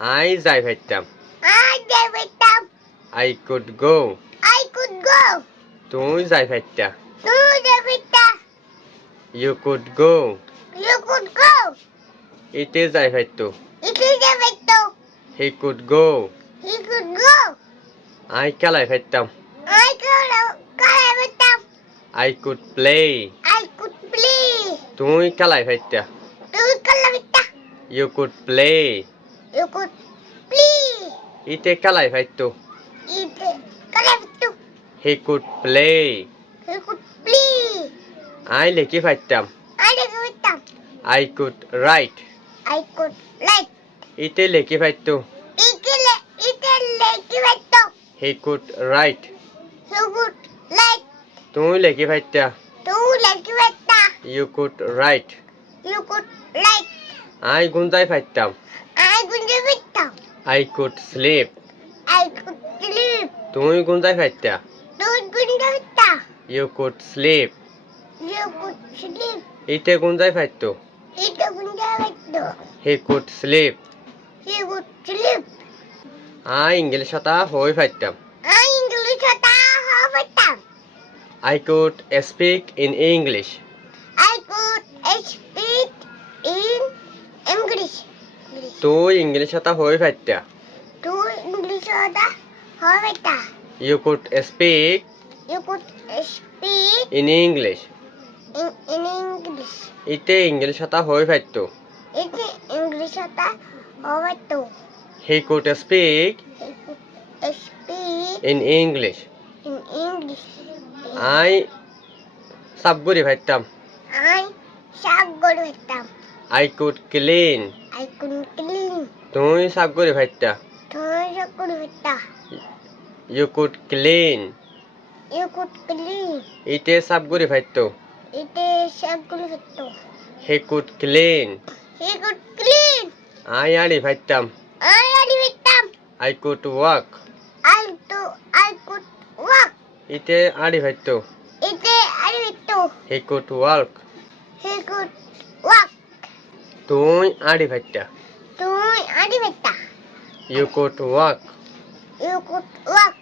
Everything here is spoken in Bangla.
আই যাই পাইতাম। I যাই পাইতাম। I could go. I could go. তুই যাই পাইতা। তুই যাই পাইতা। You could go. You could go. ইতে যাই পাইতো। ইতি যাই পাইতো। He could go. He could go. I খেলাই পাইতাম। I খেলাই পাইতাম। I could play. I could play. তুই খেলাই পাইতা। তুই খেলাই পাইতা। You could play. You could play. ইতে খেলাই পাইতো। ইতি খেলাই পাইতো। He could play. He could play. I লেখি পাইতাম। I লেখি পাইতাম। I could write. I could write. ইতে লেখি পাইতো। ইতি লেখি পাইতো। He could write. You could write. তুই লেখি পাইতা। তুই লেখি পাইতা। You could write. You could write. আই গুনজাই পাইতাম। I গুনতে পাইতাম। I could sleep. I could sleep. তুই গুনজাই পাইতা। তুই গুনতে পাইতা। You could sleep. You could sleep. ইতে গুনজাই পাইতো। ইতি গুনতে পাইতো। He could sleep. He could sleep. I English কথা হই পাইতাম। I ইংলিশ কথা পাইতাম। I could speak in English. I could speak in English. তুই ইংলিশ কথা হই পাইতা। তুই ইংলিশ কথা পাইতা। You could speak You could speak in English. in English. ইতে ইংলিশ কথা হই পাইতো। ইতি ইংলিশ কথা পাইতো। He could speak He could speak in English. in English. আই সাবগুড়ি পাইতাম। I শাক গড়ে পাইতাম। I could clean. I could clean. তুই সাবগুড়ি পাইতা। তুই শাক গড়ে পাইতা। You could clean. You could clean. ইতে সাবগুড়ি পাইতো। ইতি শাক গড়ে পাইতো। He could clean. He could clean. I আড়ি পাইতাম। I আড়ি পাইতাম। I could walk. I could walk. ইতে আড়ি পাইতো। ইতি আড়ি পাইতো। He could walk. He could walk. তুই আড়ি পাইতা। তুই আড়ি পাইতা। You could walk. You could walk.